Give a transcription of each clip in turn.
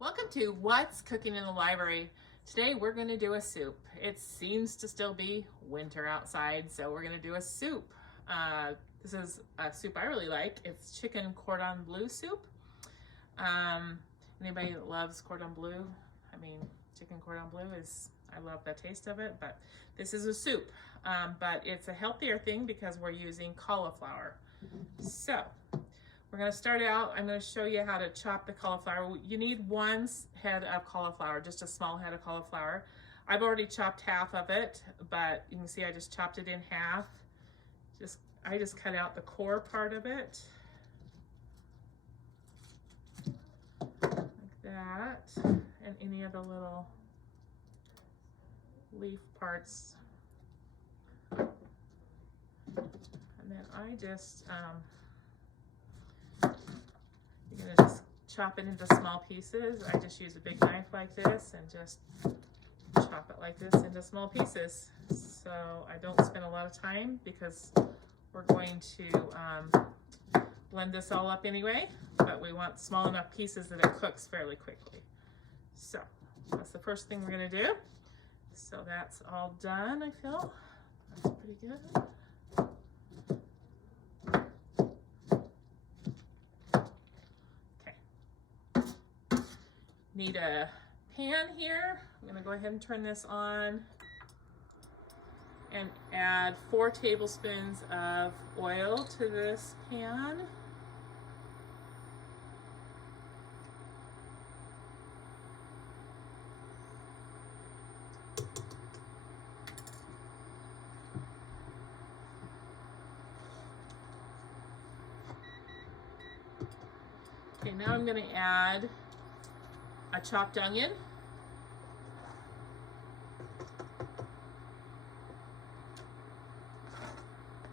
Welcome to What's Cooking in the Library. Today we're going to do a soup. It seems to still be winter outside, so we're going to do a soup. This is a soup I really like. It's chicken cordon bleu soup. Anybody that loves cordon bleu, chicken cordon bleu I love the taste of it, but this is a soup. But it's a healthier thing because we're using cauliflower. So, we're going to start out, I'm going to show you how to chop the cauliflower. You need one head of cauliflower, just a small head of cauliflower. I've already chopped half of it, but you can see I just chopped it in half. I just cut out the core part of it. Like that. And any of the little leaf parts. And then I just, you're gonna just chop it into small pieces. I just use a big knife like this and just chop it like this into small pieces. So I don't spend a lot of time because we're going to blend this all up anyway, but we want small enough pieces that it cooks fairly quickly. So that's the first thing we're gonna do. So that's all done, I feel. That's pretty good. Need a pan here. I'm going to go ahead and turn this on and add 4 tablespoons of oil to this pan. Okay, now I'm going to add a chopped onion.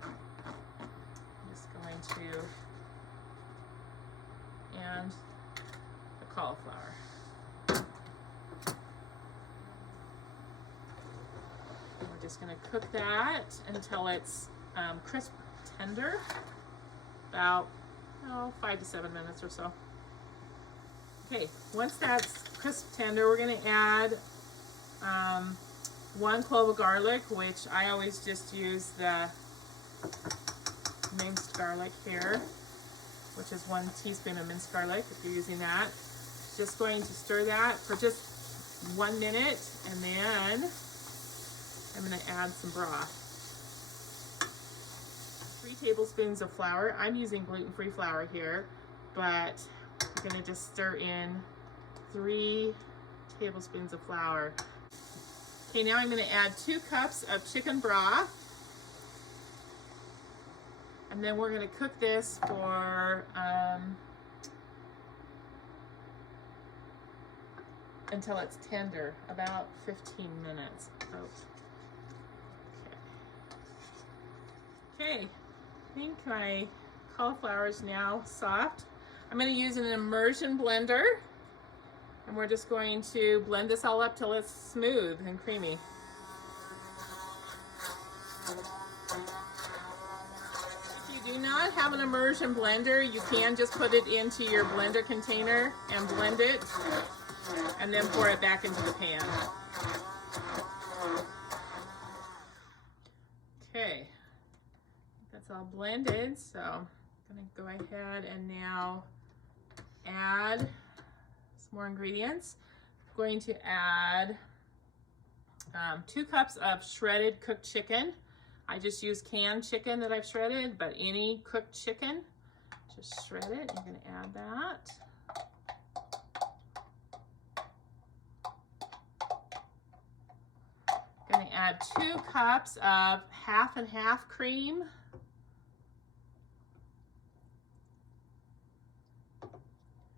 I'm just going to, and the cauliflower. We're just going to cook that until it's crisp tender, about 5 to 7 minutes or so. Okay, once that's crisp tender, we're going to add 1 clove of garlic, which I always just use the minced garlic here, which is 1 teaspoon of minced garlic if you're using that. Just going to stir that for just 1 minute, and then I'm going to add some broth. 3 tablespoons of flour. I'm using gluten-free flour here, but I'm going to just stir in 3 tablespoons of flour. Okay, now I'm going to add 2 cups of chicken broth. And then we're going to cook this for until it's tender, about 15 minutes. Okay, I think my cauliflower is now soft. I'm going to use an immersion blender, and we're just going to blend this all up till it's smooth and creamy. If you do not have an immersion blender, you can just put it into your blender container and blend it, and then pour it back into the pan. Okay, that's all blended, so I'm going to go ahead and now add some more ingredients. I'm going to add 2 cups of shredded cooked chicken. I just use canned chicken that I've shredded, but any cooked chicken, just shred it. You're going to add that. Going to add 2 cups of half and half cream.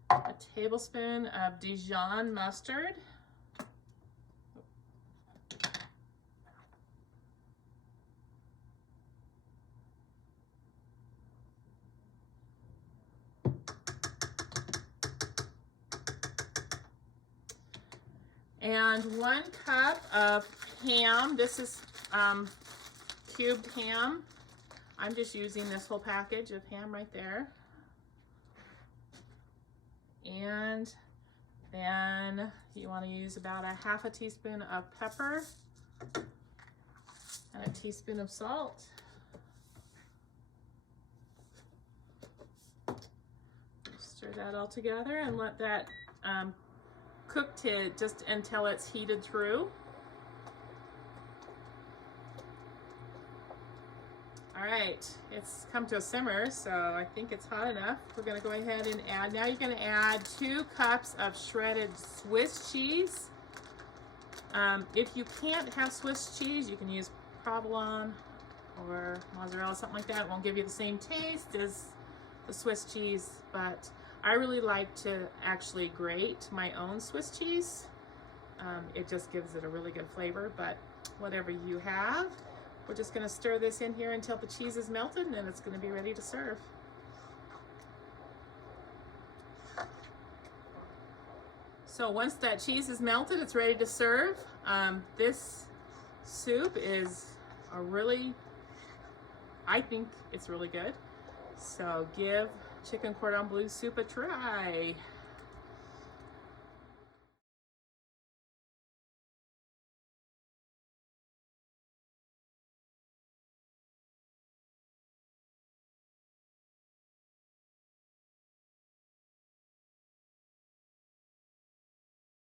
A tablespoon of Dijon mustard. And 1 cup of ham. This is cubed ham. I'm just using this whole package of ham right there. And Then you want to use about a half a teaspoon of pepper and a teaspoon of salt. Stir that all together and let that cook to just until it's heated through. All right, it's come to a simmer, so I think it's hot enough. We're gonna go ahead and add, now you're gonna add 2 cups of shredded Swiss cheese. If you can't have Swiss cheese, you can use provolone or mozzarella, something like that. It won't give you the same taste as the Swiss cheese, but I really like to actually grate my own Swiss cheese. It just gives it a really good flavor, but whatever you have. We're just going to stir this in here until the cheese is melted, and then it's going to be ready to serve. So once that cheese is melted, it's ready to serve. This soup is I think it's really good. So give chicken cordon bleu soup a try.